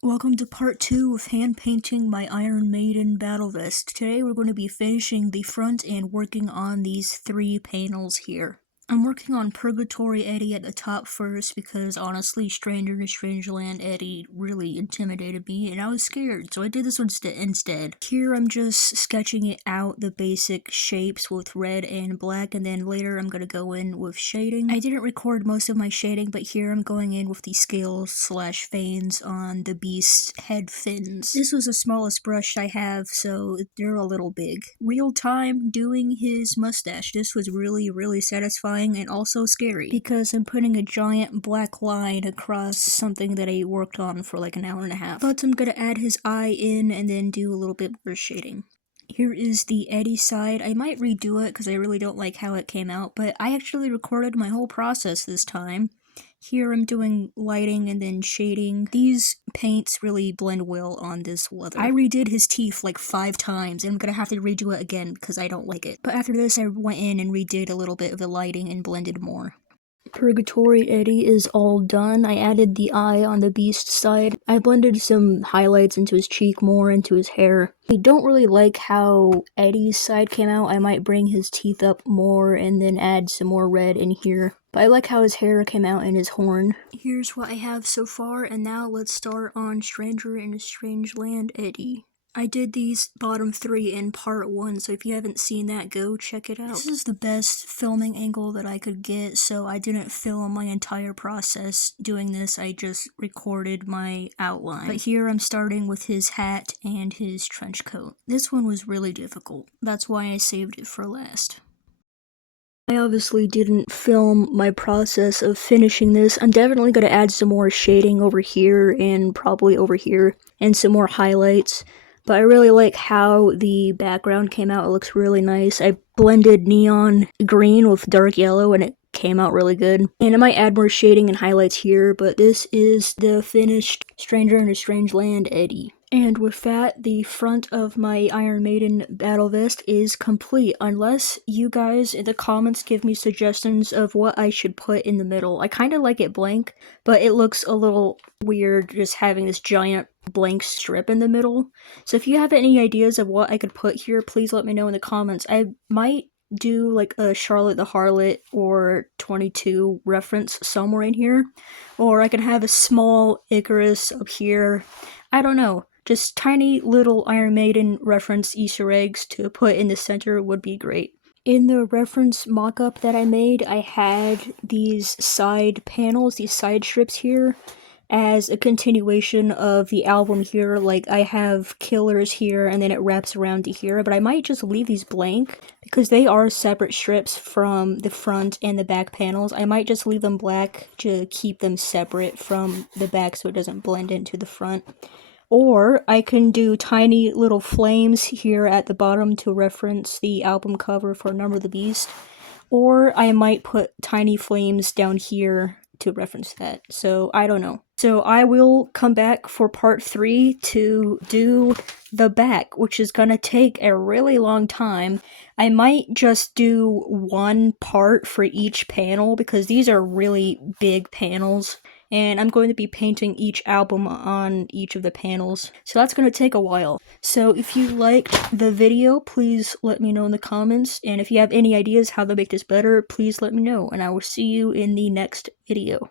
Welcome to part 2 of hand painting my Iron Maiden battle vest. Today we're going to be finishing the front and working on these 3 panels here. I'm working on Purgatory Eddie at the top first because honestly Stranger in a Strange Land Eddie really intimidated me and I was scared, so I did this one instead. Here I'm just sketching it out, the basic shapes with red and black, and then later I'm going to go in with shading. I didn't record most of my shading, but here I'm going in with the scales / veins on the beast's head fins. This was the smallest brush I have, so they're a little big. Real time doing his mustache. This was really satisfying and also scary because I'm putting a giant black line across something that I worked on for like an hour and a half. But I'm gonna add his eye in and then do a little bit more shading. Here is the Eddie side. I might redo it because I really don't like how it came out, but I actually recorded my whole process this time. Here I'm doing lighting and then shading. These paints really blend well on this leather. I redid his teeth like 5 times and I'm gonna have to redo it again because I don't like it. But after this I went in and redid a little bit of the lighting and blended more. Purgatory Eddie is all done. I added the eye on the beast side. I blended some highlights into his cheek more, into his hair. I don't really like how Eddie's side came out. I might bring his teeth up more and then add some more red in here. But I like how his hair came out and his horn. Here's what I have so far, and now let's start on Stranger in a Strange Land Eddie. I did these bottom 3 in part 1, so if you haven't seen that, go check it out. This is the best filming angle that I could get, so I didn't film my entire process doing this, I just recorded my outline. But here I'm starting with his hat and his trench coat. This one was really difficult, that's why I saved it for last. I obviously didn't film my process of finishing this. I'm definitely going to add some more shading over here and probably over here, and some more highlights. But I really like how the background came out. It looks really nice. I blended neon green with dark yellow and it came out really good. And I might add more shading and highlights here, but this is the finished Stranger in a Strange Land Eddie. And with that, the front of my Iron Maiden battle vest is complete, unless you guys in the comments give me suggestions of what I should put in the middle. I kind of like it blank, but it looks a little weird just having this giant blank strip in the middle. So if you have any ideas of what I could put here, please let me know in the comments. I might do like a Charlotte the Harlot or 22 reference somewhere in here, or I could have a small Icarus up here. I don't know. Just tiny little Iron Maiden reference Easter eggs to put in the center would be great. In the reference mock-up that I made, I had these side panels, these side strips here, as a continuation of the album here. Like, I have Killers here, and then it wraps around to here, but I might just leave these blank, because they are separate strips from the front and the back panels. I might just leave them black to keep them separate from the back so it doesn't blend into the front. Or I can do tiny little flames here at the bottom to reference the album cover for Number of the Beast. Or I might put tiny flames down here to reference that. So I don't know. So I will come back for part 3 to do the back, which is gonna take a really long time. I might just do one part for each panel because these are really big panels. And I'm going to be painting each album on each of the panels, so that's going to take a while. So if you liked the video, please let me know in the comments, and if you have any ideas how to make this better, please let me know, and I will see you in the next video.